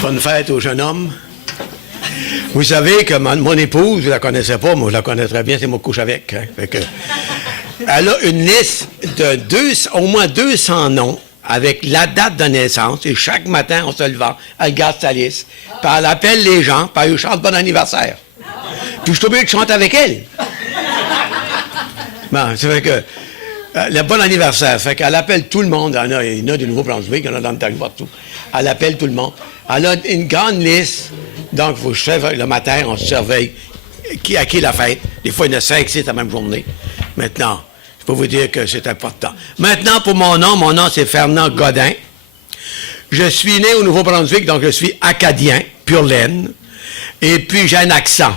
Bonne fête au jeune homme. Vous savez que mon épouse, vous ne la connaissez pas, moi je la connais très bien, c'est moi qui couche avec. Hein. Elle a une liste de au moins 200 noms avec la date de naissance, et chaque matin, en se levant, elle garde sa liste, puis elle appelle les gens, puis elle lui chante bon anniversaire. Puis je suis obligé de chanter avec elle. Bon, ça fait que, le bon anniversaire, ça fait qu'elle appelle tout le monde, il y en a du Nouveau-Brunswick, il y en a dans le territoire partout. Elle appelle tout le monde. Elle a une grande liste, donc le matin, on se surveille à qui la fête. Des fois, il y en a 5, 6 la même journée. Maintenant, je peux vous dire que c'est important. Maintenant, pour mon nom c'est Fernand Godin. Je suis né au Nouveau-Brunswick, donc je suis acadien, pur laine, et puis j'ai un accent.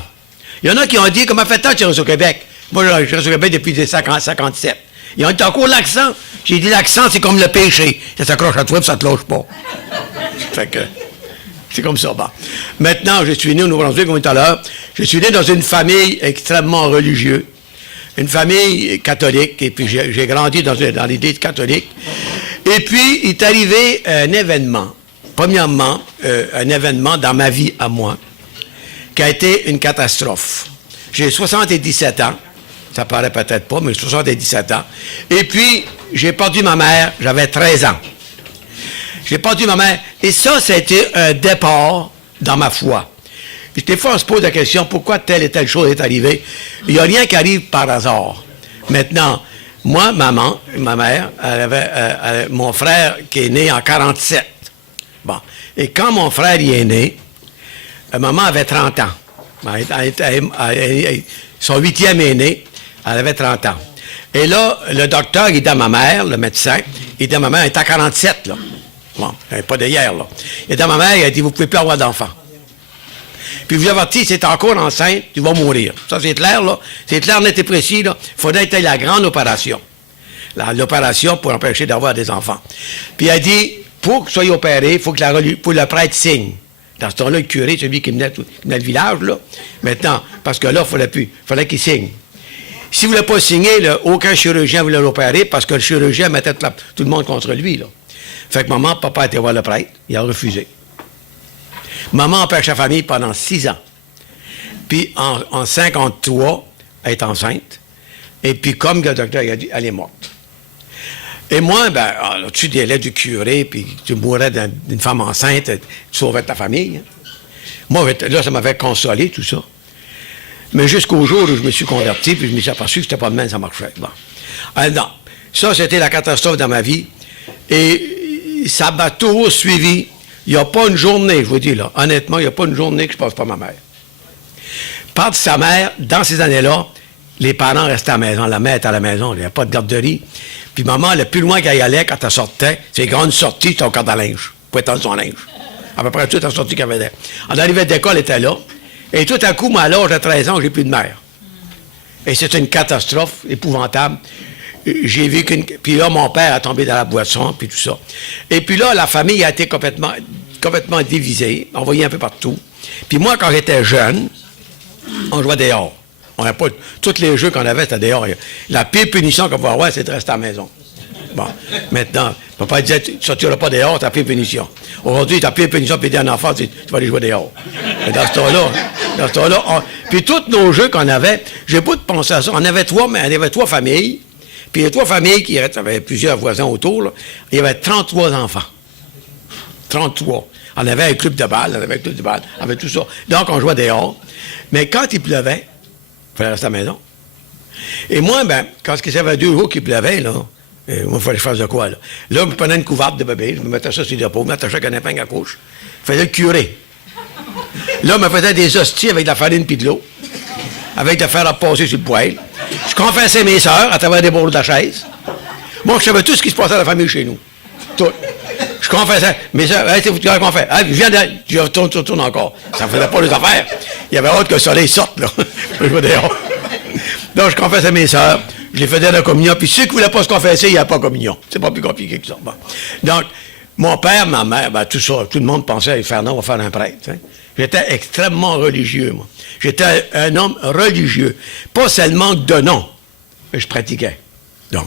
Il y en a qui ont dit, comment fait-on que tu restes au Québec? Moi, je reste au Québec depuis 1957. Ils ont dit, t'as encore l'accent? J'ai dit, l'accent, c'est comme le péché. Ça s'accroche à toi, puis ça te lâche pas. Fait que, c'est comme ça. Bon. Maintenant, je suis né au Nouveau-Brunswick, comme tout à l'heure. Je suis né dans une famille extrêmement religieuse. Une famille catholique, et puis j'ai grandi dans l'Église catholique. Et puis, il est arrivé un événement. Premièrement, un événement dans ma vie à moi, qui a été une catastrophe. J'ai 77 ans. Ça paraît peut-être pas, mais j'ai 77 ans. Et puis, j'ai perdu ma mère, j'avais 13 ans. J'ai perdu ma mère. Et ça, c'était un départ dans ma foi. Puis des fois, on se pose la question, pourquoi telle et telle chose est arrivée? Il n'y a rien qui arrive par hasard. Maintenant, moi, ma mère, elle avait mon frère qui est né en 47. Bon. Et quand mon frère y est né, maman avait 30 ans. Son 8e est né, elle avait 30 ans. Et là, le docteur, il dit à ma mère, le médecin, il dit à ma mère, elle est à 47, là. Bon, pas d'hier, là. Il dit à ma mère, il a dit, vous ne pouvez plus avoir d'enfant. Puis vous avertis, si tu es encore enceinte, tu vas mourir. Ça, c'est clair, là. C'est clair, net et précis, là. Il faudrait être la grande opération. L'opération pour empêcher d'avoir des enfants. Puis elle dit, pour que vous soyez opéré, il faut que le prêtre signe. Dans ce temps-là, le curé, celui qui menait le village, là, maintenant, parce que là, il fallait qu'il signe. Si vous ne voulez pas signer, là, aucun chirurgien ne voulait l'opérer parce que le chirurgien mettait tout le monde contre lui, là. Fait que maman, papa était voir le prêtre, il a refusé. Maman empêche sa famille pendant 6 ans. Puis en 53, elle est enceinte. Et puis comme le docteur il a dit, elle est morte. Et moi, tu délai du curé, puis tu mourrais d'une femme enceinte, tu sauvais ta famille. Hein. Moi, là, ça m'avait consolé, tout ça. Mais jusqu'au jour où je me suis converti, puis je me suis aperçu que c'était pas de même, ça marchait. Bon. Alors, non. Ça, c'était la catastrophe dans ma vie. Et ça m'a toujours suivi. Il n'y a pas une journée, je vous dis là, honnêtement, il n'y a pas une journée que je passe pas ma mère. Par de sa mère, dans ces années-là, les parents restaient à la maison. La mère était à la maison, il n'y avait pas de garderie. Puis maman, le plus loin qu'elle y allait, quand elle sortait, c'est une grande sortie, c'était au corps de linge. Pour étendre son linge. À peu près toute la sortie qu'elle avait. En arrivée d'école, elle était là. Et tout à coup, moi, à l'âge de 13 ans, j'ai plus de mère. Et c'est une catastrophe épouvantable. J'ai vu puis là, mon père a tombé dans la boisson, puis tout ça. Et puis là, la famille a été complètement divisée, envoyée un peu partout. Puis moi, quand j'étais jeune, on jouait dehors. On n'avait pas... Tous les jeux qu'on avait, c'était dehors. La pire punition qu'on pouvait avoir, c'est de rester à la maison. Bon, maintenant, papa disait, tu ne sortiras pas dehors, ta pire punition. Aujourd'hui, ta pire punition, puis un enfant, tu vas aller jouer dehors. Mais dans ce temps-là, puis tous nos jeux qu'on avait, j'ai pas de penser à ça. On avait 3 familles. Puis les 3 familles, il y avait plusieurs voisins autour, là, il y avait 33 enfants. 33. On avait un club de balle, on avait tout ça. Donc, on jouait dehors. Mais quand il pleuvait, il fallait rester à la maison. Et moi, quand il y avait 2 jours qu'il pleuvait, là, moi, il fallait que je fasse de quoi, là? Là, je prenais une couvercle de bébé, je me mettais ça sur le pot, je m'attachais avec un épingle à couche. Je faisais le curé. Là, je me faisais des hosties avec de la farine puis de l'eau, avec de la fer à passer sur le poêle. Je confessais mes sœurs à travers des bords de la chaise. Moi, je savais tout ce qui se passait à la famille chez nous. Tout. Je confessais. Mes sœurs, hey, c'est vous qui qu'on fait. Hey, viens de... Je retourne encore. Ça ne faisait pas les affaires. Il y avait hâte que le soleil sorte, là. Je vais dehors. Donc, je confessais mes sœurs. Je les faisais de la communion. Puis ceux qui ne voulaient pas se confesser, il n'y a pas de communion. C'est pas plus compliqué que ça. Bon. Donc, mon père, ma mère, tout ça, tout le monde pensait, Fernand va faire un prêtre. Hein. J'étais extrêmement religieux, moi. J'étais un homme religieux. Pas seulement de nom, mais je pratiquais. Donc,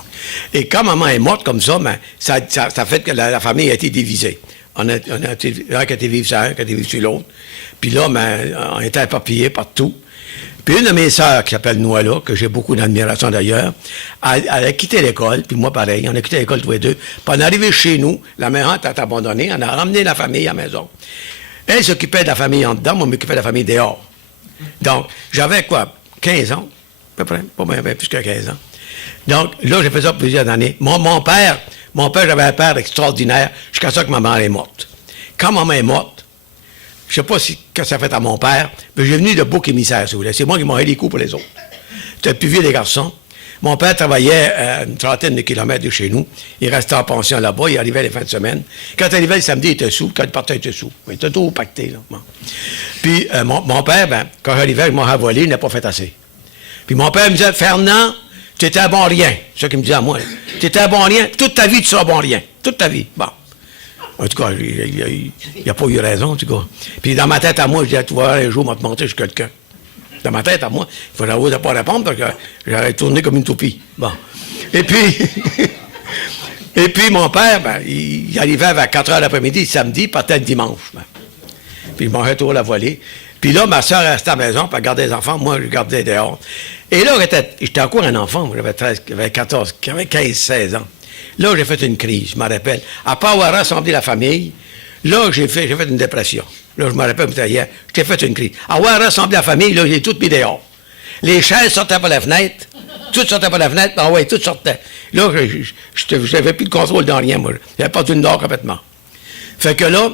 et quand maman est morte comme ça, ça fait que la famille a été divisée. On a été, un qui a été vivre sur un, qui a été vivre sur l'autre. Puis là, ben, on était éparpillés partout. Puis une de mes sœurs, qui s'appelle Noëlla, que j'ai beaucoup d'admiration d'ailleurs, elle a quitté l'école, puis moi pareil, on a quitté l'école tous les deux. Puis on est arrivé chez nous, la mère était abandonnée, on a ramené la famille à la maison. Elle s'occupait de la famille en dedans, moi je m'occupais de la famille dehors. Donc, j'avais quoi, 15 ans, à peu près, pas bien plus que 15 ans. Donc, là, j'ai fait ça plusieurs années. Mon père, j'avais un père extraordinaire, jusqu'à ça que ma mère est morte. Quand ma mère est morte, je ne sais pas ce que ça fait à mon père, mais j'ai venu de bouc émissaire, si vous voulez. C'est moi qui m'en ai les coups pour les autres. J'étais le plus vieux des garçons. Mon père travaillait à une trentaine de kilomètres de chez nous. Il restait en pension là-bas. Il arrivait les fins de semaine. Quand il arrivait le samedi, il était sous. Quand il partait, il était sous. Il était tout pacté. Là. Bon. Puis mon père, ben, quand j'arrivais, je m'en volé, il n'a pas fait assez. Puis mon père me disait, Fernand, tu étais un bon rien. C'est ça qu'il me disait à moi. Tu étais un bon rien. Toute ta vie, tu seras bon rien. Toute ta vie. Bon. En tout cas, il n'a pas eu raison, en tout cas. Puis dans ma tête à moi, je disais, tu vois, un jour, on va te monter, je suis quelqu'un. Dans ma tête à moi, il faut j'avoue de ne pas répondre parce que j'aurais tourné comme une toupie. Bon. Et puis, mon père, ben, il arrivait vers 4 heures l'après-midi, samedi, il partait le dimanche. Ben. Puis il mangeait toujours la volée. Puis là, ma soeur restait à la maison, puis elle gardait les enfants. Moi, je gardais dehors. Et là, j'étais encore un enfant. J'avais 15, 16 ans. Là, j'ai fait une crise, je me rappelle. À part avoir rassemblé la famille, là, j'ai fait une dépression. Là, je me rappelle, hier, j'ai fait une crise. Avoir rassemblé la famille, là, j'ai tout mis dehors. Les chaises sortaient par la fenêtre, toutes sortaient par la fenêtre, ah ouais, toutes sortaient. Là, je n'avais plus de contrôle dans rien, moi. J'avais pas une dehors complètement. Fait que là,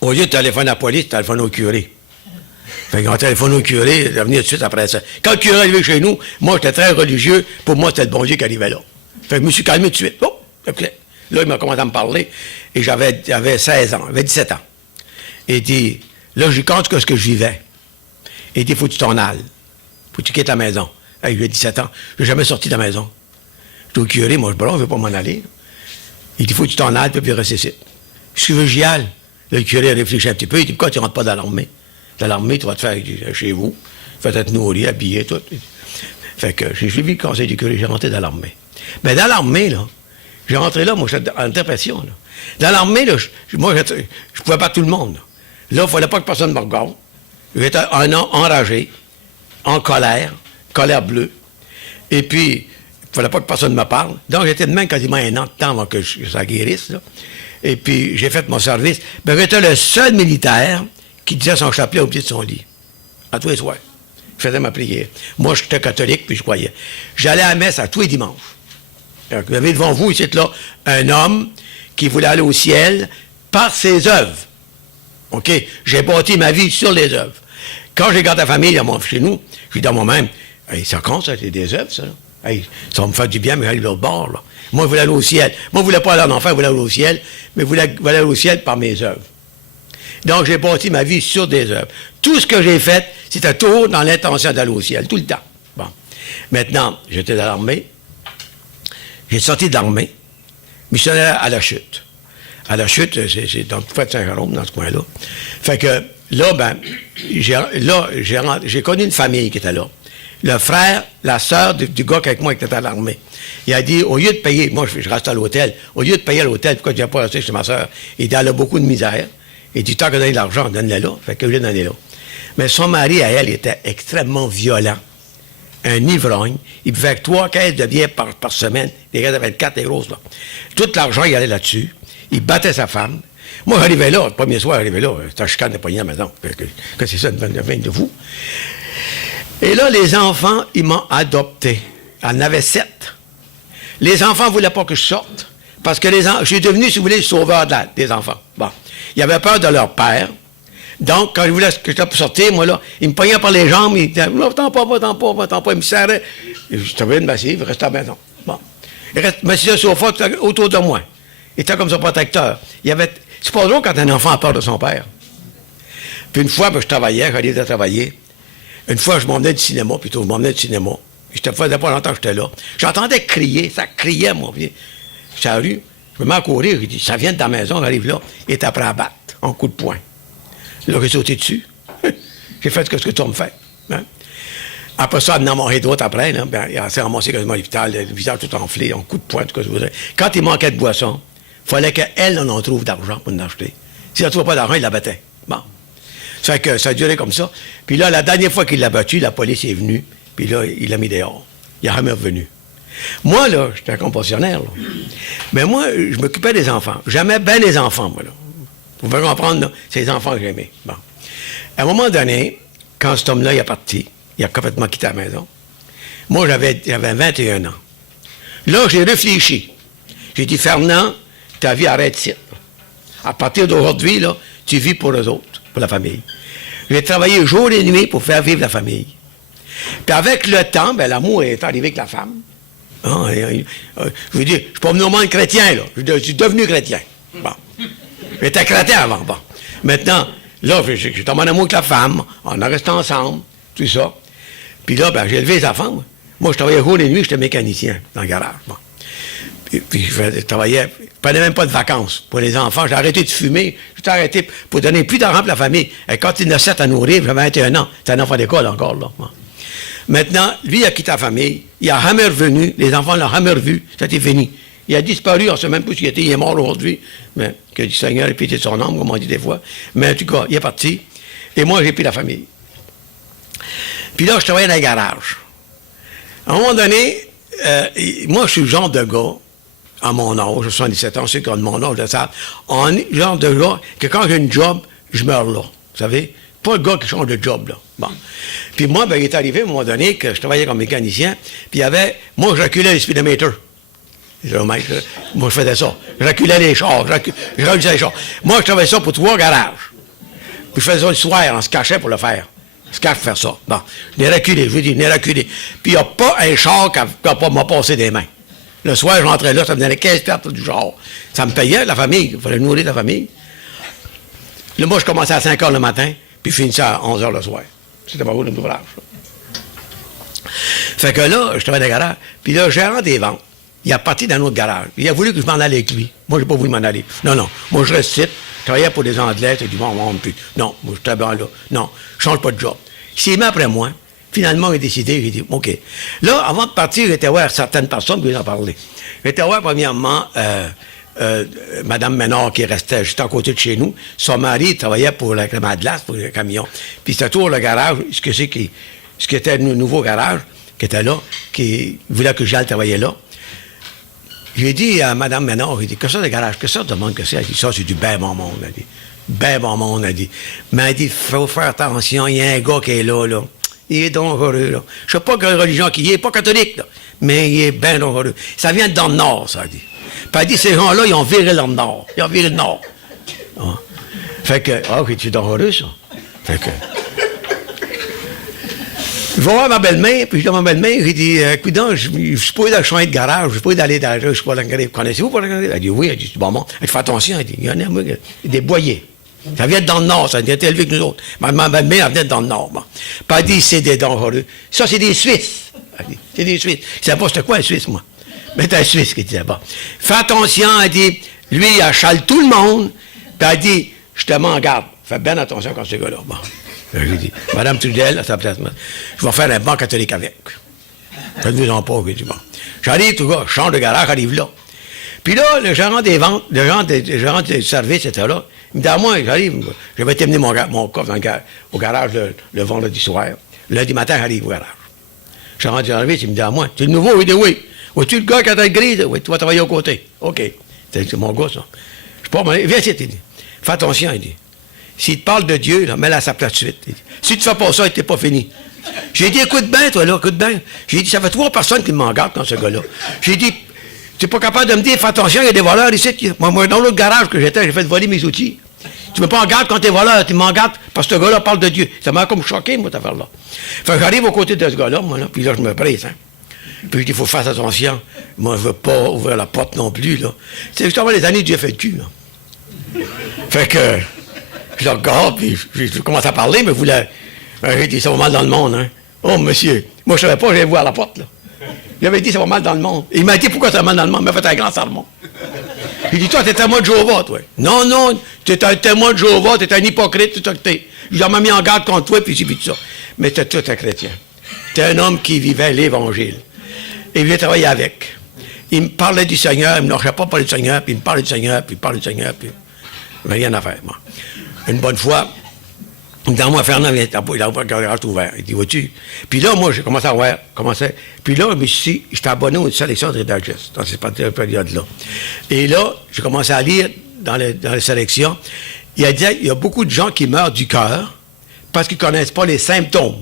au lieu de téléphoner à la police, je téléphone au curé. Fait qu'on téléphone au curé, il est venu tout de suite après ça. Quand le curé est arrivé chez nous, moi, j'étais très religieux. Pour moi, c'était le bon Dieu qui arrivait là. Fait que je me suis calmé tout de suite. Oh, là, il m'a commencé à me parler. Et j'avais 16 ans, j'avais 17 ans. Et il dit, là, je compte ce que je vivais. Et il dit, faut que tu t'en ailles. Faut que tu quittes la maison. Hey, j'ai 17 ans. Je n'ai jamais sorti de la maison. J'étais au curé, moi, je ne veux pas m'en aller. Il dit, faut que tu t'en ailles, puis rester ici. Je suis j'y aille. Le curé a réfléchi un petit peu. Il dit, pourquoi tu ne rentres pas dans l'armée? Dans l'armée, tu vas te faire chez vous. Tu vas te nourrir, habiller, tout. Fait que j'ai suivi le conseil du curé, j'ai rentré dans l'armée. Mais dans l'armée, là, j'ai rentré là, moi, j'étais en dépression, là. Dans l'armée, là, moi, je pouvais pas tout le monde. Là, il ne fallait pas que personne me regarde. J'étais un an enragé, en colère bleue. Et puis, il ne fallait pas que personne me parle. Donc, j'étais de même quasiment un an de temps avant que ça guérisse, là. Et puis, j'ai fait mon service. Ben, j'étais le seul militaire qui disait son chapelet au pied de son lit. À tous les soirs. Je faisais ma prière. Moi, j'étais catholique, puis je croyais. J'allais à la messe à tous les dimanches. Alors, vous avez devant vous, ici, là, un homme qui voulait aller au ciel par ses œuvres. OK? J'ai bâti ma vie sur les œuvres. Quand j'ai gardé la famille chez nous, je dis à moi-même, hey, ça compte, ça, c'est des œuvres, ça. Hey, ça va me faire du bien, mais j'allais de l'autre bord, là. Moi, je voulais aller au ciel. Moi, je ne voulais pas aller en enfer, je voulais aller au ciel, mais je voulais aller au ciel par mes œuvres. Donc, j'ai bâti ma vie sur des œuvres. Tout ce que j'ai fait, c'était toujours dans l'intention d'aller au ciel, tout le temps. Bon. Maintenant, j'étais dans l'armée. J'ai sorti de l'armée, missionnaire à la Chute. À la Chute, c'est dans le Fouet de Saint-Jérôme, dans ce coin-là. Fait que là, ben, j'ai connu une famille qui était là. Le frère, la sœur du gars avec moi qui était à l'armée. Il a dit, au lieu de payer, moi je reste à l'hôtel, au lieu de payer à l'hôtel, pourquoi je n'ai pas resté chez ma sœur? Il dit, elle a beaucoup de misère. Il dit, tant que donner de l'argent, donne-le là. Fait que je l'ai donné là. Mais son mari, à elle, était extrêmement violent. Un ivrogne. Il buvait 3 caisses de bière par semaine. Les caisses de 24, les grosses, là. Tout l'argent, il allait là-dessus. Il battait sa femme. Moi, j'arrivais là, le premier soir, j'arrivais là. C'était un chicane de poignée à la maison. Que c'est ça, une veine de fou. Et là, les enfants, ils m'ont adopté. Il y en avait 7. Les enfants ne voulaient pas que je sorte. Parce que je suis devenu, si vous voulez, le sauveur des enfants. Bon. Ils avaient peur de leur père. Donc, quand ils voulaient que je sortir, moi, là, ils me pognaient par les jambes, ils disaient, va-t'en pas, ils me serraient. Je trouvais une massive, je restais à la maison. Bon. Ils m'assisaient sur le sofa autour de moi. Il était comme son protecteur. C'est pas drôle quand un enfant a peur de son père. Puis une fois, ben, je travaillais, j'allais à travailler. Une fois, je m'emmenais du cinéma, plutôt, je m'emmenais du cinéma. Je ne faisais pas longtemps que j'étais là. J'entendais crier, ça criait, mon vieux. J'étais à la rue, je me mets à courir, je dis, ça vient de ta maison, j'arrive là, il est après à battre, en coup de poing. Là, j'ai sauté dessus. J'ai fait ce que tu vas me faire. Hein? Après ça, il en a mangé d'autres après, là, ben, il s'est ramassé quasiment à l'hôpital, le visage tout enflé, en coup de poing, tout ce que vous voulez. Quand il manquait de boisson, Il fallait qu'elle en trouve d'argent pour en acheter. Si elle ne trouvait pas d'argent, il la battait. Bon. Ça fait que ça a duré comme ça. Puis là, la dernière fois qu'il l'a battu, la police est venue, puis là, il l'a mis dehors. Il n'est jamais revenu. Moi, là, j'étais un compassionnaire, là. Mais moi, je m'occupais des enfants. J'aimais bien les enfants, moi, là. Vous pouvez comprendre, là, c'est les enfants que j'aimais. Bon. À un moment donné, quand cet homme-là, il est parti, il a complètement quitté la maison. Moi, j'avais 21 ans. Là, j'ai réfléchi. J'ai dit, Fernand, ta vie arrête ici. À partir d'aujourd'hui, là, tu vis pour eux autres, pour la famille. J'ai travaillé jour et nuit pour faire vivre la famille. Puis avec le temps, ben, l'amour est arrivé avec la femme. Hein, je veux dire, je ne suis pas venu au monde chrétien, là. Je suis devenu chrétien. Bon. J'étais chrétien avant, bon. Maintenant, là, j'ai tombé en amour avec la femme, on est resté ensemble, tout ça. Puis là, ben, j'ai élevé les enfants. Moi, je travaillais jour et nuit, j'étais mécanicien dans le garage. Bon. Puis je travaillais, je prenais même pas de vacances pour les enfants. J'ai arrêté de fumer, j'ai arrêté pour donner plus d'argent pour la famille. Et quand il y en a 7 à nourrir, j'avais 21 ans. C'était un enfant d'école encore, là. Bon. Maintenant, lui, il a quitté la famille, il a jamais revenu, les enfants l'ont jamais revu, c'était fini. Il a disparu, on ne sait même plus ce qu'il était, il est mort aujourd'hui, mais que le Seigneur ait pitié de son âme, comme on dit des fois. Mais en tout cas, il est parti, et moi, j'ai pris la famille. Puis là, je travaillais dans les garages. À un moment donné, moi, je suis le genre de gars, à mon âge, 77 ans, ceux qui ont de mon âge, le savent, genre de gars que quand j'ai une job, je meurs là, vous savez? Pas le gars qui change de job, là. Bon. Puis moi, ben, il est arrivé à un moment donné que je travaillais comme mécanicien, puis il y avait... Moi, je reculais les speedometers. Moi, je faisais ça. Je reculais les chars, je reculais les chars. Moi, je travaillais ça pour 3 garages. Puis je faisais ça le soir, on se cachait pour le faire. On se cache pour faire ça. Bon, je l'ai reculé, je veux dire, je l'ai reculé. Puis il n'y a pas un char qui n'a pas m'a passé des mains. Le soir, je rentrais là, ça me donnait 15 piastres du char. Ça me payait, la famille. Il fallait nourrir la famille. Là, moi, je commençais à 5 h le matin, puis je finissais à 11 h le soir. C'était pas beau de l'ouvrage. Fait que là, je travaillais dans le garage. Puis là, le gérant des ventes, il est parti dans un autre garage. Il a voulu que je m'en aille avec lui. Moi, je n'ai pas voulu m'en aller. Non, non. Moi, je reste ici. Je travaillais pour des Anglais. C'est du bon monde. Puis non, moi, je travaille là. Non, je ne change pas de job. Il s'est mis après moi. Finalement, il a décidé. J'ai dit, OK. Là, avant de partir, j'étais voir certaines personnes qui en parler. J'étais voir, premièrement, Mme Ménard, qui restait juste à côté de chez nous. Son mari travaillait pour la crème à glace, pour le camion. Puis c'était toujours le garage, ce qui était le nouveau garage, qui était là, qui voulait que j'aille travailler là. J'ai dit à Mme Ménard, j'ai dit, que ça, le garage, que ça, demande que c'est? Elle dit, ça, c'est du ben bon monde, elle dit. Ben bon monde, elle dit. Mais elle dit, il faut faire attention, il y a un gars qui est là, là. Il est dangereux, là. Je sais pas quelle religion qu'il est, pas catholique, là. Mais il est bien dangereux. Ça vient dans le Nord, ça, elle dit. Puis elle dit, ces gens-là, ils ont viré dans le Nord. Ils ont viré le Nord. Ah. Fait que, c'est dangereux, ça. Fait que... Je vais voir ma belle-mère, puis je dis à ma belle-mère, j'ai dit, coudonc, je suis pas dans le chemin de garage, je suis pas d'aller dans je suis pas dans le garage. Connaissez-vous pas le garage? Elle dit, oui, elle dit, bon, elle dit, fais attention, elle dit, il y en a des boyers. Ça vient dans le Nord, ça vient élevé que nous autres. Ma belle-mère, elle vient dans le Nord. Bon. Puis elle dit, c'est des dangereux. Ça, c'est des Suisses. Elle dit, c'est des Suisses. Je ne sais pas c'était quoi un Suisse, moi. Mais c'est un Suisse qui disait, bon. Fais attention, elle dit, lui, il achale tout le monde. Puis elle dit, je te mets en garde. Fais bien attention quand ce gars-là. Bon. J'ai dit, Madame Trudel, à sa place, je vais faire un banc catholique avec. Faites-vous-en pas, j'ai dit, bon. J'arrive, tout gars, je change de garage, j'arrive là. Puis là, le gérant des ventes, le gérant des services était là. Il me dit, à moi, j'arrive, je vais t'amener mon coffre au garage le vendredi soir. Le lundi matin, j'arrive au garage. Le gérant des services, il me dit, à moi, tu es le nouveau? Il dit, oui. Vois-tu le gars qui a ta grise? Oui, tu vas travailler au côté. OK. C'est mon gars, ça. Je sais pas, mais viens ici, il dit. Fais attention, il dit. S'il te parle de Dieu, là, mets-le à sa place tout de suite. Si tu fais pas ça, il t'est pas fini. J'ai dit, écoute bien, toi, là, écoute bien. J'ai dit, ça fait 3 personnes qui m'en gardent dans ce gars-là. J'ai dit, tu n'es pas capable de me dire, fais attention, il y a des voleurs ici. Moi, dans l'autre garage que j'étais, j'ai fait voler mes outils. Tu me pas en garde quand t'es voleur, tu m'en gardes parce que ce gars-là parle de Dieu. Ça m'a comme choqué, moi, cette affaire-là. Fait que j'arrive aux côtés de ce gars-là, moi, là, puis là, je me presse, hein. Puis je dis, il faut faire attention. Moi, je veux pas ouvrir la porte non plus, là. C'est justement les années que j'ai fait le cul, là. Fait que, je le regarde, puis je commence à parler, mais vous j'ai dit, ça va mal dans le monde, hein. Oh, monsieur, moi, je savais pas, j'allais voir la porte, là. Il avait dit, ça va mal dans le monde. Il m'a dit, pourquoi ça va mal dans le monde? Il m'a fait un grand sermon. Il dit, toi, t'es un témoin de Jéhovah, toi. Non, non, t'es un témoin de Jéhovah, t'es un hypocrite, tout ça que t'es. Il m'a mis en garde contre toi, puis j'ai vu tout ça. Mais t'es tout un chrétien. T'es un homme qui vivait l'Évangile. Et il voulait travailler avec. il me parlait du Seigneur, il ne me lâchait pas parler du Seigneur, puis il me parlait du Seigneur, puis il parlait du Seigneur, puis il n'y avait rien à faire, moi. Une bonne fois, dans moi, Fernand, il n'a pas le garage ouvert. Il dit, vois-tu? Puis là, moi, j'ai commencé à voir, puis là, j'étais abonné aux sélections de Digest, dans cette période-là. Et là, j'ai commencé à lire dans les sélections. Il a dit, il y a beaucoup de gens qui meurent du cœur parce qu'ils ne connaissent pas les symptômes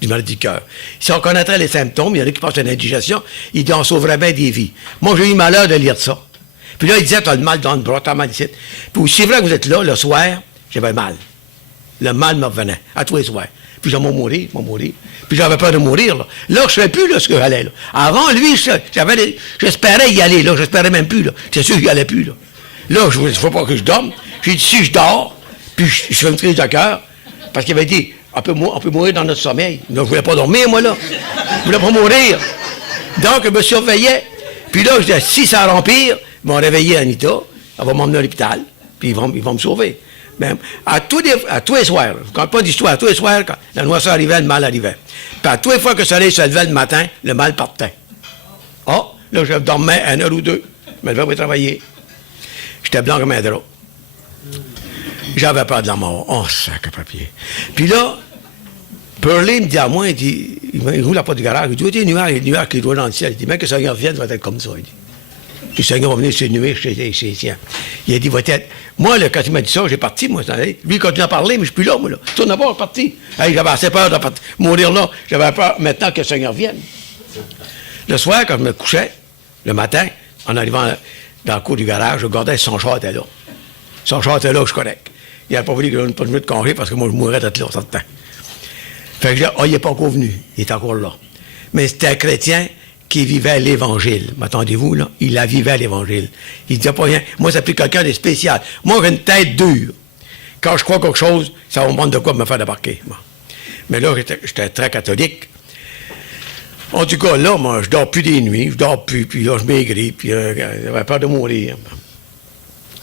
du maladie du cœur. Si on connaîtrait les symptômes, il y en a qui passent une indigestion, il dit, on sauverait bien des vies. Moi, j'ai eu malheur de lire ça. Puis là, il disait, tu as le mal dans le bras, tu as mal ici. Puis c'est vrai que vous êtes là, le soir, j'avais mal. Le mal me revenait, à tous les soirs. Puis j'ai mourir. Puis j'avais peur de mourir, là. Là, je ne savais plus, là, ce que j'allais, là. Avant, lui, j'espérais y aller, là. J'espérais même plus, là. C'est sûr qu'il n'y allait plus, là. Là, il ne faut pas que je dorme. J'ai dit, si je dors, puis je fais une crise de cœur, parce qu'il avait dit, on peut mourir dans notre sommeil. Là, je ne voulais pas dormir, moi, là. Je ne voulais pas mourir. Donc, je me surveillais. Puis là, je disais, si ça rempire, ils m'ont réveillé Anita, elle va m'emmener à l'hôpital, puis ils vont me sauver. Ben, à tous les soirs, je ne compte pas d'histoire, à tous les soirs, quand la noirceur arrivait, le mal arrivait. Puis à toutes les fois que le soleil se levait le matin, le mal partait. Oh, là, je dormais 1 heure ou 2. Je me levais pour travailler. J'étais blanc comme un drap. J'avais peur de la mort. Oh, sac à papier. Puis là, Pearlie me dit à moi, il roule à la porte du garage, il dit, il y a des nuages qui doivent dans le ciel. Il dit, même que le Seigneur vienne, va être comme ça. Il dit. Le Seigneur va venir se nuire chez les siens. Il a dit, va-t-être. Moi, là, quand il m'a dit ça, j'ai parti, moi. Lui, il continue à parler, mais je ne suis plus là, moi. Là. Tourne d'abord, parti. Hey, j'avais assez peur de mourir là. J'avais peur maintenant que le Seigneur vienne. Le soir, quand je me couchais, le matin, en arrivant dans le cour du garage, je regardais si son char était là. Son char était là, je suis correct. Il n'a pas voulu que je ne pas de congé parce que moi, je mourrais d'être là, ça temps. Fait que je dis, il n'est pas encore venu. Il est encore là. Mais c'était un chrétien qui vivait l'Évangile. M'attendez-vous, là? Il la vivait, l'Évangile. Il ne disait pas rien. Moi, c'est plus quelqu'un de spécial. Moi, j'ai une tête dure. Quand je crois quelque chose, ça va me prendre de quoi me faire débarquer. Moi. Mais là, j'étais très catholique. En tout cas, là, moi, je dors plus des nuits, je dors plus, puis là, je maigris, puis j'avais peur de mourir.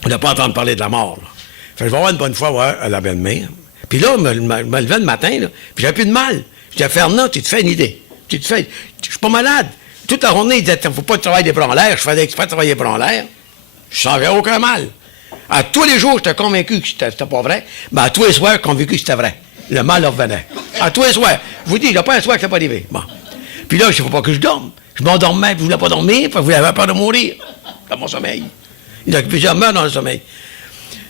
On n'a pas entendu parler de la mort, là. Fait que je vais avoir une bonne fois voir à la belle-mère. Puis là, je me levais le matin, là, puis j'avais plus de mal. Je disais, Fernand, tu te fais une idée. Je suis pas malade. Toute la journée, il disait, il ne faut pas travailler des bras en l'air. Je faisais exprès de travailler des bras en l'air. Je ne sentais aucun mal. À tous les jours, j'étais convaincu que c'était pas vrai, mais à tous les soirs, convaincu que c'était vrai. Le mal revenait. À tous les soirs. Je vous dis, il n'y a pas un soir que ça n'est pas arrivé. Bon. Puis là, je ne faut pas que je dorme. Je m'endormais, puis je ne voulais pas dormir, parce que j'avais peur de mourir dans mon sommeil. Il y a plusieurs meurtres dans le sommeil.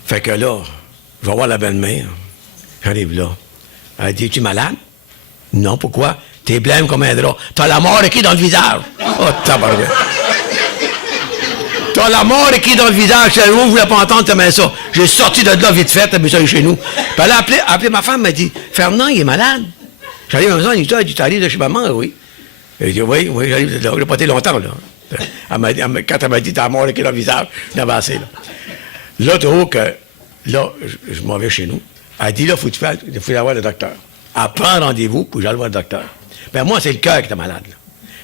Fait que là, je vais voir la belle-mère. J'arrive là. Elle dit, es-tu malade? Non, pourquoi? T'es blême comme un drap. T'as la mort écrite dans le visage. Oh, tabarouette. T'as la mort écrite dans le visage. Je ne voulais pas entendre tellement ça. J'ai sorti de là vite fait, mais ça est chez nous. Puis elle a appelé ma femme, elle m'a dit, Fernand, il est malade. J'arrive à la maison, elle dit, tu arrives de chez maman, oui. Elle dit, oui, j'arrive de là. J'ai pas été longtemps, là. Quand elle m'a dit, t'as la mort écrite dans le visage, j'ai avancé, là. Là, tout haut, que, là, je m'en vais chez nous. Elle dit, là, il faut aller voir le docteur. Elle prend rendez-vous, puis j'allais voir le docteur. Ben moi, c'est le cœur qui était malade, là.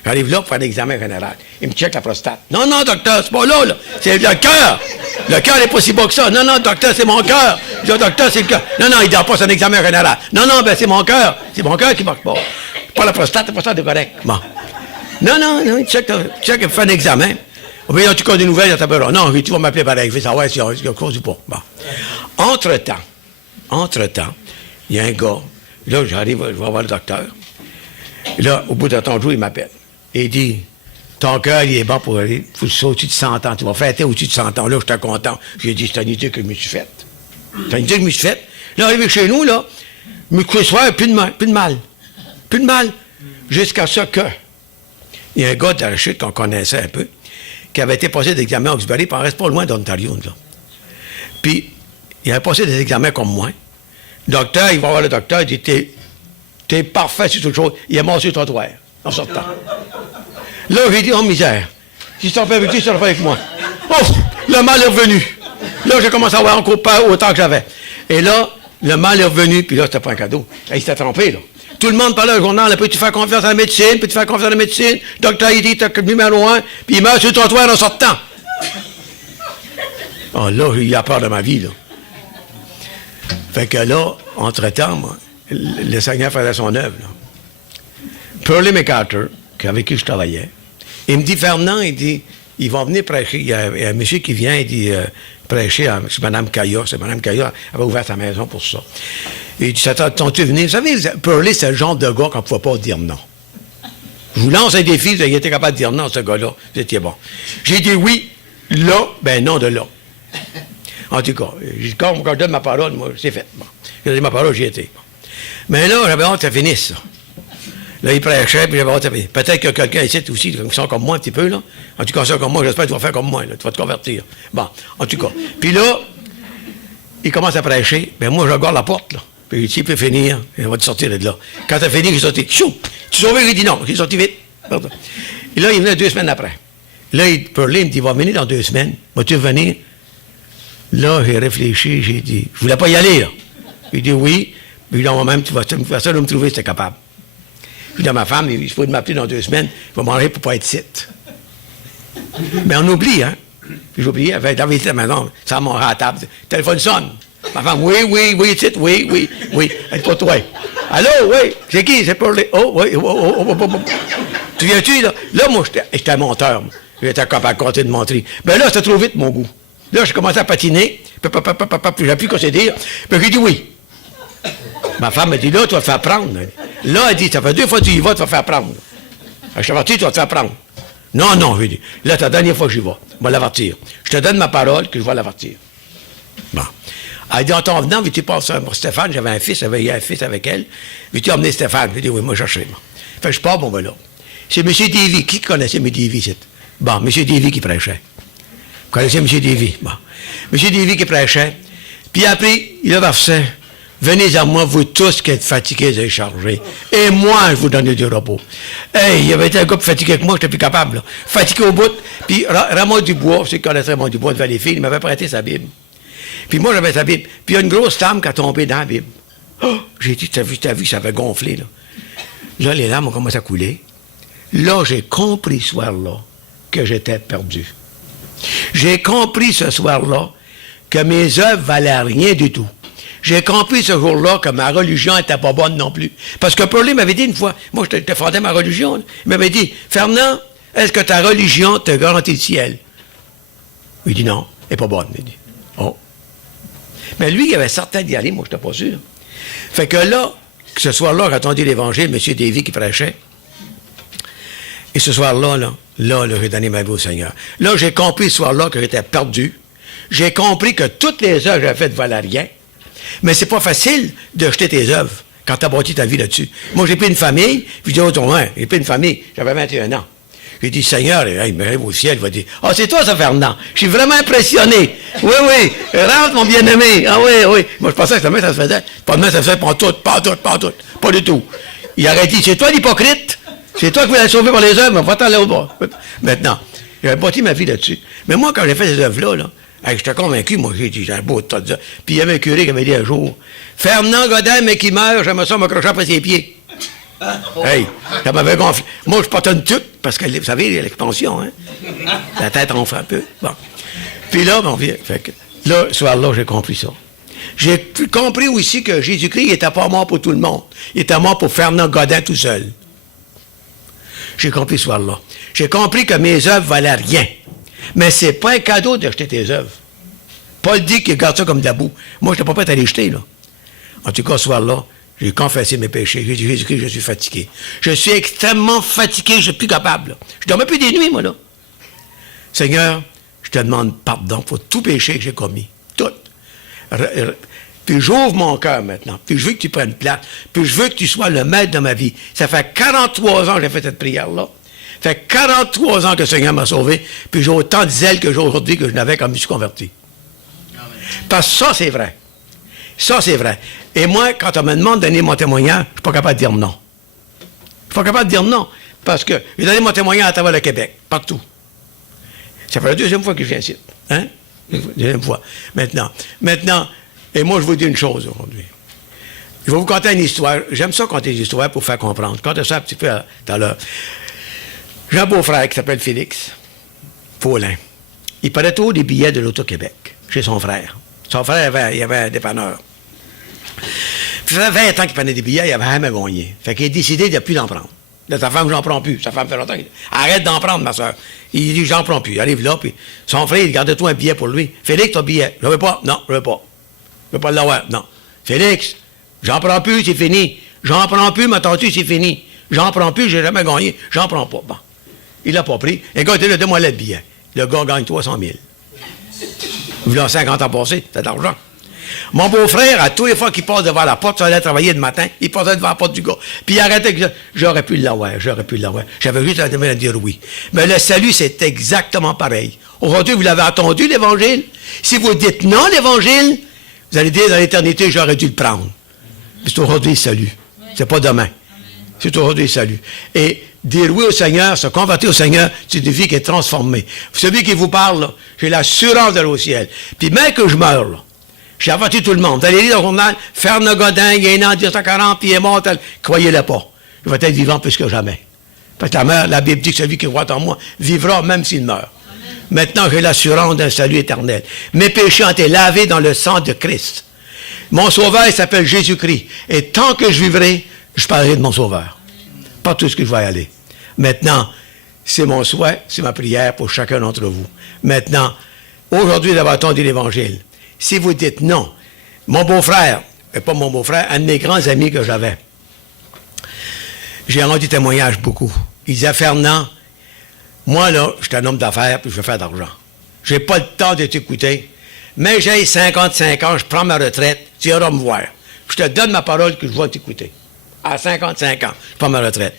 J'arrive là pour faire un examen général. Il me check la prostate. Non, docteur, c'est pas là, là. C'est le cœur. Le cœur n'est pas si beau que ça. Non, docteur, c'est mon cœur. Je dis, docteur, c'est le cœur. Non, il dit, pas, c'est un examen général. Non, ben c'est mon cœur. C'est mon cœur qui marche pas. Pas la prostate est correct. Bon. Non, il check, il fait un examen. Oui, en tout cas, des nouvelles, il y a non, tu vas m'appeler pareil. Je vais savoir s'il y a quelque chose ou pas. Bon. Entre-temps, il y a un gars. Là, j'arrive, je vais voir le docteur. Et là, au bout de 30 jours, il m'appelle. Et il dit, ton cœur, il est bon pour aller. Il faut que tu sois au-dessus de 100 ans. Tu vas fêter au-dessus de 100 ans. Là, j'étais content. J'ai dit, c'est une idée que je me suis faite. C'est une idée que je me suis faite. Là, arrivé chez nous, là, je me couche soir, plus de mal. Jusqu'à ce que, il y a un gars de la chute qu'on connaissait un peu, qui avait été passé des examens à Hawkesbury, puis on reste pas loin d'Ontario, là. Puis, il avait passé des examens comme moi. Le docteur, il va voir le docteur, il dit, t'es parfait sur toute chose. Il est mort sur le trottoir, en sortant. Là, j'ai dit, oh misère, si ça fait avec lui, ça le fait avec moi. Oh, le mal est revenu. Là, j'ai commencé à avoir encore pas autant que j'avais. Et là, le mal est revenu, puis là, c'était pas un cadeau. Là, il s'était trompé, là. Tout le monde parlait au journal, peux-tu faire confiance à la médecine, peux-tu faire confiance à la médecine? Le docteur, il dit, t'as que numéro 1, puis il meurt sur le trottoir en sortant. Oh, là, il a peur de ma vie, là. Fait que là, entre-temps, moi, le Seigneur faisait son œuvre, là. Pearlie McArthur, avec qui je travaillais, Il me dit, Fernand, il dit, ils vont venir prêcher. Il y a un monsieur qui vient, il dit, prêcher c'est Mme Caillat. C'est Mme Caillat, elle avait ouvert sa maison pour ça. Il dit, t'entends-tu venir? Vous savez, Pearlie, c'est le genre de gars qu'on ne pouvait pas dire non. Je vous lance un défi, vous avez été capable de dire non à ce gars-là. Vous étiez bon. J'ai dit oui, là, ben non de là. En tout cas, quand je donne ma parole, moi, c'est fait. Bon. J'ai donné ma parole, j'y étais. Bon. Mais là, j'avais hâte que ça finisse, ça. Là, il prêchait, puis j'avais hâte que ça finisse. Peut-être que quelqu'un ici aussi, qui sont comme moi un petit peu, là. En tout cas, ça comme moi, j'espère que tu vas faire comme moi, là. Tu vas te convertir. Bon, en tout cas. Puis là, il commence à prêcher. Ben moi, je regarde la porte, là. Puis il dit, il peut finir, il va te sortir de là. Quand tu as fini, il est sorti. Chou! Tu sauvé, il dit non. Il est sorti vite. Pardon. Et là, il venait 2 semaines après. Là, Pearlie me dit, il va venir dans 2 semaines. Vas-tu venir? Là, j'ai réfléchi, j'ai dit, je voulais pas y aller, là. Il dit oui. Puis là, moi-même, tu vas ça me trouver si t'es capable. Puis là, ma femme, il faut m'appeler dans 2 semaines, il va m'enlever pour pas être site. Mais on oublie, hein. Puis j'ai oublié, elle avait été à la maison, ça m'a à la table. Le téléphone sonne. Ma femme, oui, site, oui. Elle dit pas toi. Allô, oui, c'est qui? C'est Pearlie. Oh, oui, Tu viens-tu, là? Là, moi, j'étais monteur. J'étais capable de compter de montrer. Ben là, c'était trop vite, mon goût. Là, j'ai commencé à patiner, puis j'ai pu quoi c'est dire. Puis j'ai dit oui. Ma femme m'a dit, là, tu vas te faire prendre. Là, elle dit, ça fait 2 fois que tu y vas, tu vas te faire prendre. Je t'avertis, tu vas te faire prendre. Non, je lui dis, là, c'est la dernière fois que j'y vais. Je vais l'avertir. Je te donne ma parole que je vais l'avertir. Bon. Elle dit, en t'en venant, veux-tu passer pour Stéphane? J'avais un fils, j'avais eu un fils avec elle. Veux-tu emmener Stéphane? Je lui dis, oui, moi, chercher. Fait que je pars, bon, ben là. C'est M. Davy. Qui connaissait M. Davy, c'est? Bon, M. Davy qui prêchait. Vous connaissez M. Davy? Bon. M. Davy qui prêchait. Puis après, il a versé. Venez à moi, vous tous qui êtes fatigués et chargés. Et moi, je vous donne du repos. Hey, il y avait été un gars plus fatigué que moi, je n'étais plus capable. Là. Fatigué au bout. Puis Raymond Dubois, c'est qu'on connaissait Raymond Dubois devant les filles, il m'avait prêté sa Bible. Puis moi, j'avais sa Bible. Puis il y a une grosse femme qui a tombé dans la Bible. Oh, j'ai dit, t'as vu, ça avait gonflé. Là, les larmes ont commencé à couler. Là, j'ai compris ce soir-là que j'étais perdu. J'ai compris ce soir-là que mes œuvres valaient rien du tout. J'ai compris ce jour-là que ma religion n'était pas bonne non plus. Parce que Pearlie m'avait dit une fois, moi je défendais ma religion, il m'avait dit, Fernand, est-ce que ta religion te garantit le ciel? Il dit non, elle n'est pas bonne. Il dit, oh. Mais lui, il avait certain d'y aller, moi je n'étais pas sûr. Fait que là, ce soir-là, j'ai entendu l'Évangile, M. Davy qui prêchait. Et ce soir-là, j'ai donné ma vie au Seigneur. Là, j'ai compris ce soir-là que j'étais perdu. J'ai compris que toutes les œuvres que j'avais faites valaient rien. Mais c'est pas facile de jeter tes œuvres quand tu as bâti ta vie là-dessus. Moi, j'ai pris une famille, puis j'ai dit, j'ai pris une famille, j'avais 21 ans. J'ai dit, Seigneur, il m'arrive au ciel, il va dire, ah, c'est toi ça, Fernand. Je suis vraiment impressionné. Oui, rentre, mon bien-aimé. Ah oui. Moi, je pensais que demain, ça se faisait. Pas demain, ça se fait pas tout. Pas du tout. Il aurait dit, c'est toi l'hypocrite. C'est toi qui voulais sauver par les œuvres, mais va-t'en là au bas. Maintenant, j'avais bâti ma vie là-dessus. Mais moi, quand j'ai fait ces œuvres-là, j'étais convaincu, moi, j'ai dit, j'ai un beau tas de ça. Puis il y avait un curé qui m'avait dit un jour, Fernand Godin, mais qui meurt, j'aimerais ça m'accrocher après ses pieds. Hey, ça m'avait gonflé. Moi, je portais une tuque, parce que, vous savez, l'expansion, hein. La tête enfle un peu. Bon. Puis là, là, ce soir-là, j'ai compris ça. J'ai compris aussi que Jésus-Christ n'était pas mort pour tout le monde. Il était mort pour Fernand Godin tout seul. J'ai compris ce soir-là. J'ai compris que mes œuvres valaient rien. Mais c'est pas un cadeau d'acheter tes œuvres. Paul dit qu'il garde ça comme de la boue. Moi, je n'étais pas prêt à les jeter, là. En tout cas, ce soir-là, j'ai confessé mes péchés. J'ai dit, Jésus-Christ, je suis fatigué. Je suis extrêmement fatigué, je ne suis plus capable. Là. Je ne dormais plus des nuits, moi, là. Seigneur, je te demande pardon pour tout péché que j'ai commis. Tout. Puis j'ouvre mon cœur maintenant. Puis je veux que tu prennes place. Puis je veux que tu sois le maître de ma vie. Ça fait 43 ans que j'ai fait cette prière-là. Ça fait 43 ans que le Seigneur m'a sauvé. Puis j'ai autant de zèle que j'ai aujourd'hui que je n'avais quand je me suis converti. Parce que ça, c'est vrai. Ça, c'est vrai. Et moi, quand on me demande de donner mon témoignage, je ne suis pas capable de dire non. Je ne suis pas capable de dire non. Parce que j'ai donné mon témoignage à travers le Québec, partout. Ça fait la 2e fois que je viens ici. Hein? 2e fois. Maintenant, et moi, je vous dis une chose aujourd'hui. Je vais vous conter une histoire. J'aime ça conter des histoires pour faire comprendre. Je compte ça un petit peu tout à l'heure. J'ai un beau-frère qui s'appelle Félix Paulin. Il prenait toujours des billets de l'Auto-Québec chez son frère. Son frère, il avait un dépanneur. Ça fait 20 ans qu'il prenait des billets, il avait jamais gagné. Fait qu'il a décidé de ne plus en prendre. De ta femme, j'en prends plus. Sa femme fait longtemps. Arrête d'en prendre, ma soeur. Il dit, j'en prends plus. Il arrive là, puis son frère, il garde-toi un billet pour lui. Félix, ton billet. Je veux pas. Non, je veux pas. Je veux pas l'avoir. Non. Félix, j'en prends plus, c'est fini. J'en prends plus, m'attends-tu, c'est fini. J'en prends plus, j'ai jamais gagné. J'en prends pas. Bon. Il l'a pas pris. Et quand il dit, donne-moi le billet. Le gars gagne 300 000. Il a 50 ans passés, c'est de l'argent. Mon beau-frère, à tous les fois qu'il passe devant la porte, ça allait travailler le matin, il passait devant la porte du gars. Puis il arrêtait que j'aurais pu l'avoir. J'avais juste à dire oui. Mais le salut, c'est exactement pareil. Aujourd'hui, vous l'avez entendu, l'Évangile. Si vous dites non, l'Évangile, vous allez dire dans l'éternité, j'aurais dû le prendre. C'est aujourd'hui le salut. C'est pas demain. C'est aujourd'hui le salut. Et dire oui au Seigneur, se convertir au Seigneur, c'est une vie qui est transformée. Celui qui vous parle, là, j'ai l'assurance d'aller au ciel. Puis même que je meurs, là, j'ai averti tout le monde. Vous allez lire dans le journal, Fernand Godin, il est né en 1940, puis il est mort. Croyez-le pas. Il va être vivant plus que jamais. Parce que la Bible dit que celui qui croit en moi vivra même s'il meurt. Amen. Maintenant, j'ai l'assurance d'un salut éternel. Mes péchés ont été lavés dans le sang de Christ. Mon sauveur, il s'appelle Jésus-Christ. Et tant que je vivrai, je parlerai de mon sauveur. Pas tout ce que je vais y aller. Maintenant, c'est mon souhait, c'est ma prière pour chacun d'entre vous. Maintenant, aujourd'hui, d'avoir entendu l'Évangile, si vous dites non, mon beau-frère, et pas mon beau-frère, un de mes grands amis que j'avais, j'ai rendu témoignage beaucoup. Il disait, Fernand, moi, là, je suis un homme d'affaires, puis je veux faire d'argent. J'ai pas le temps de t'écouter, mais j'ai 55 ans, je prends ma retraite, tu iras me voir. Je te donne ma parole que je vais t'écouter. À 55 ans, je prends ma retraite.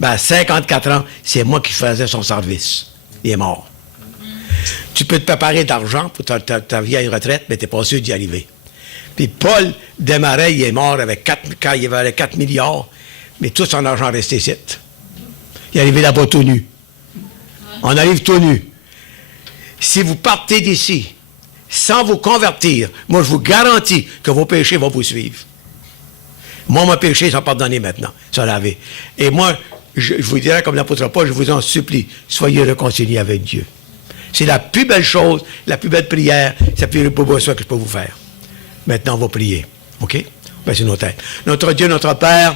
Ben, à 54 ans, c'est moi qui faisais son service. Il est mort. Tu peux te préparer d'argent pour ta vieille retraite, mais tu n'es pas sûr d'y arriver. Puis Paul Desmarais, il est mort avec 4 milliards, mais tout son argent restait ici. Il est arrivé là-bas tout nu. On arrive tout nu. Si vous partez d'ici sans vous convertir, moi je vous garantis que vos péchés vont vous suivre. Moi, mes péchés sont pardonnés maintenant, sont lavés. Et moi, je vous dirais comme l'apôtre Paul, je vous en supplie, soyez réconciliés avec Dieu. C'est la plus belle chose, la plus belle prière, c'est la plus beau choix que je peux vous faire. Maintenant, on va prier. OK? Baissez nos têtes. Notre Dieu, notre Père,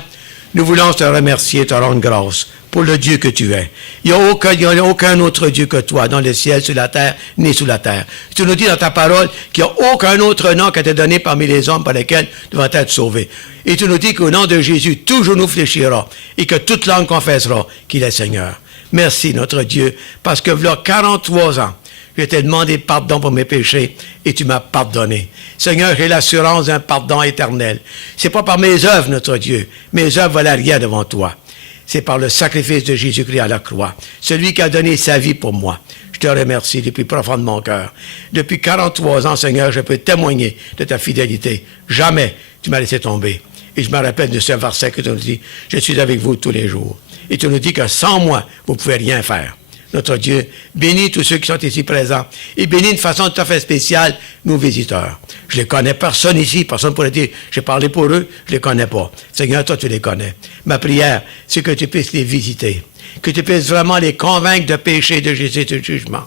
nous voulons te remercier, te rendre grâce pour le Dieu que tu es. Il n'y a aucun autre Dieu que toi, dans le ciel, sur la terre, ni sous la terre. Tu nous dis dans ta parole qu'il n'y a aucun autre nom qui a été donné parmi les hommes par lesquels tu vas être sauvé. Et tu nous dis qu'au nom de Jésus, tout genou fléchira et que toute langue confessera qu'il est Seigneur. Merci, notre Dieu, parce que voilà 43 ans, je t'ai demandé pardon pour mes péchés et tu m'as pardonné. Seigneur, j'ai l'assurance d'un pardon éternel. C'est pas par mes œuvres, notre Dieu. Mes œuvres valaient rien devant toi. C'est par le sacrifice de Jésus-Christ à la croix. Celui qui a donné sa vie pour moi. Je te remercie du plus profond de mon cœur. Depuis 43 ans, Seigneur, je peux témoigner de ta fidélité. Jamais tu m'as laissé tomber. Et je me rappelle de ce verset que tu nous dis, je suis avec vous tous les jours. Et tu nous dis que sans moi, vous ne pouvez rien faire. Notre Dieu, bénis tous ceux qui sont ici présents et bénis de façon tout à fait spéciale nos visiteurs. Je ne les connais personne ici, personne pourrait dire, j'ai parlé pour eux, je ne les connais pas. Seigneur, toi, tu les connais. Ma prière, c'est que tu puisses les visiter, que tu puisses vraiment les convaincre de péché, de Jésus, de jugement,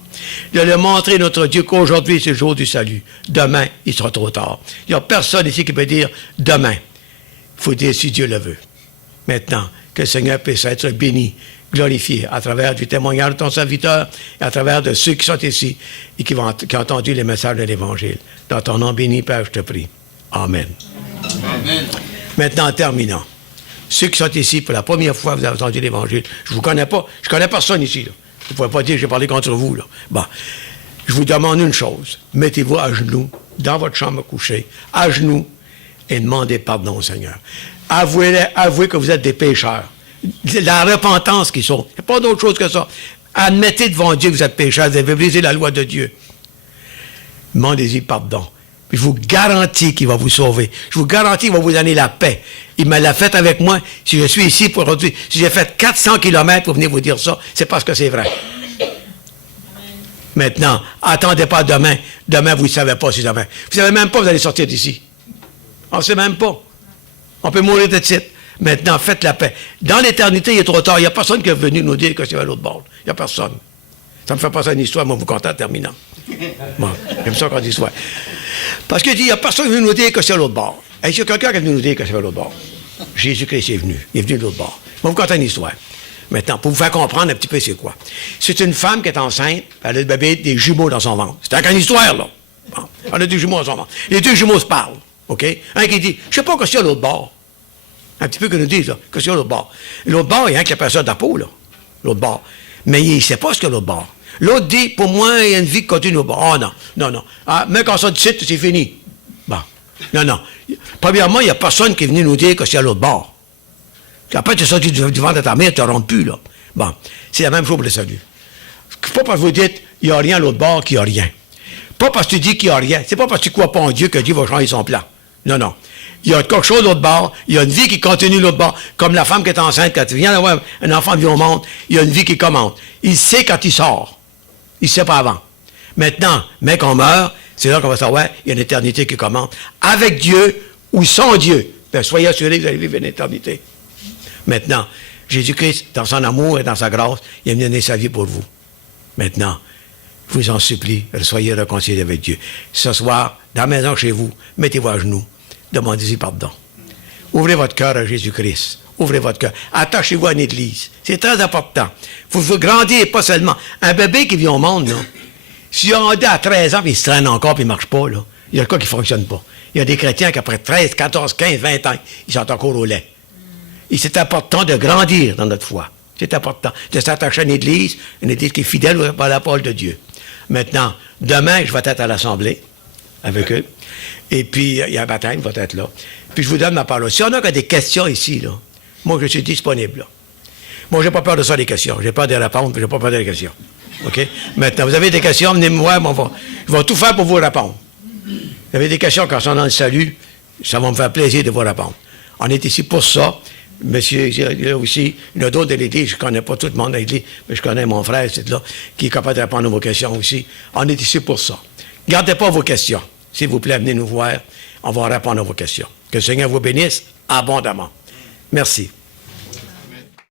de leur montrer, notre Dieu, qu'aujourd'hui, c'est le jour du salut. Demain, il sera trop tard. Il n'y a personne ici qui peut dire demain. Il faut dire si Dieu le veut. Maintenant, que le Seigneur puisse être béni, glorifié à travers du témoignage de ton serviteur et à travers de ceux qui sont ici et qui ont entendu les messages de l'Évangile. Dans ton nom béni, Père, je te prie. Amen. Amen. Maintenant, en terminant, ceux qui sont ici pour la première fois, vous avez entendu l'Évangile, je ne vous connais pas, je ne connais personne ici. Là. Vous ne pouvez pas dire que j'ai parlé contre vous. Là. Bon, je vous demande une chose, mettez-vous à genoux, dans votre chambre couchée, à genoux, et demandez pardon au Seigneur. Avouez que vous êtes des pécheurs. La repentance qui sont. Il n'y a pas d'autre chose que ça. Admettez devant Dieu que vous êtes pécheurs, vous avez brisé la loi de Dieu. Demandez-y pardon. Puis je vous garantis qu'il va vous sauver. Je vous garantis qu'il va vous donner la paix. Il me l'a fait avec moi. Si je suis ici pour aujourd'hui, si j'ai fait 400 kilomètres pour venir vous dire ça, c'est parce que c'est vrai. Maintenant, attendez pas demain. Demain, vous ne savez pas si demain. Vous ne savez même pas que vous allez sortir d'ici. On ne sait même pas. On peut mourir de titre. Maintenant, faites la paix. Dans l'éternité, il est trop tard. Il n'y a personne qui est venu nous dire que c'est à l'autre bord. Il n'y a personne. Ça me fait passer une histoire, moi, vous comptez en terminant. Bon, j'aime ça quand dit histoire. Parce qu'il dit, il n'y a personne qui est venu nous dire que c'est à l'autre bord. Est-ce qu'il y a quelqu'un qui est venu nous dire que c'est à l'autre bord? Jésus-Christ est venu. Il est venu de l'autre bord. Moi, vous comptez une histoire. Maintenant, pour vous faire comprendre un petit peu c'est quoi. C'est une femme qui est enceinte, elle a le bébé des jumeaux dans son ventre. C'est une histoire, là. Bon, elle a des jumeaux dans son ventre. Les deux jumeaux se parlent, OK? Un qui dit, je sais pas qu'est-ce qu'il y a à l'autre bord. Un petit peu que nous disent, là, qu'est-ce qu'il y a à l'autre bord. L'autre bord, il y a un qui appelle ça de la peau, là. L'autre bord. Mais il ne sait pas ce qu'il y a à l'autre bord. L'autre dit, pour moi, il y a une vie qui continue au bord. Oh non, non, non. Ah, mais quand ça dit, c'est fini. Bon. Non, non. Premièrement, il n'y a personne qui est venu nous dire que c'est à l'autre bord. Après, tu es sorti du ventre de ta mère, tu ne rentres plus, là. Bon. C'est la même chose pour le salut. Pas parce que vous dites, il n'y a rien à l'autre bord qu'il n'y a rien. Pas parce que tu dis qu'il n'y a rien. C'est pas parce que tu ne crois pas en Dieu que Dieu va changer son plan. Non, non. Il y a quelque chose de l'autre bord. Il y a une vie qui continue de l'autre bord. Comme la femme qui est enceinte, quand tu viens d'avoir un enfant qui vient au monde, il y a une vie qui commence. Il sait quand il sort. Il ne sait pas avant. Maintenant, mais qu'on meurt, c'est là qu'on va savoir, il y a une éternité qui commence. Avec Dieu ou sans Dieu. Bien, soyez assurés que vous allez vivre une éternité. Maintenant, Jésus-Christ, dans son amour et dans sa grâce, il a donné sa vie pour vous. Maintenant, je vous en supplie, soyez réconciliés avec Dieu. Ce soir, dans la maison chez vous, mettez-vous à genoux, demandez-y pardon. Ouvrez votre cœur à Jésus-Christ. Ouvrez votre cœur. Attachez-vous à une église. C'est très important. Il faut vous grandir, pas seulement. Un bébé qui vient au monde, là, si on dit à 13 ans, puis il se traîne encore, puis il ne marche pas, là, il y a quoi qui ne fonctionne pas. Il y a des chrétiens qui, après 13, 14, 15, 20 ans, ils sont encore au lait. Et c'est important de grandir dans notre foi. C'est important de s'attacher à une église qui est fidèle à la parole de Dieu. Maintenant, demain, je vais être à l'Assemblée avec eux. Et puis, il y a un baptême, il va être là. Puis, je vous donne ma parole. Si on a des questions ici, là, moi, je suis disponible. Là. Moi, je n'ai pas peur de ça, les questions. Je n'ai pas de répondre, je n'ai pas peur des questions. OK? Maintenant, vous avez des questions, venez me voir, je vais tout faire pour vous répondre. Vous avez des questions concernant le salut, ça va me faire plaisir de vous répondre. On est ici pour ça. Monsieur, il y a aussi, il y en a d'autres de l'église, je ne connais pas tout le monde de l'église, mais je connais mon frère, c'est là, qui est capable de répondre à vos questions aussi. On est ici pour ça. Gardez pas vos questions. S'il vous plaît, venez nous voir. On va répondre à vos questions. Que le Seigneur vous bénisse abondamment. Merci.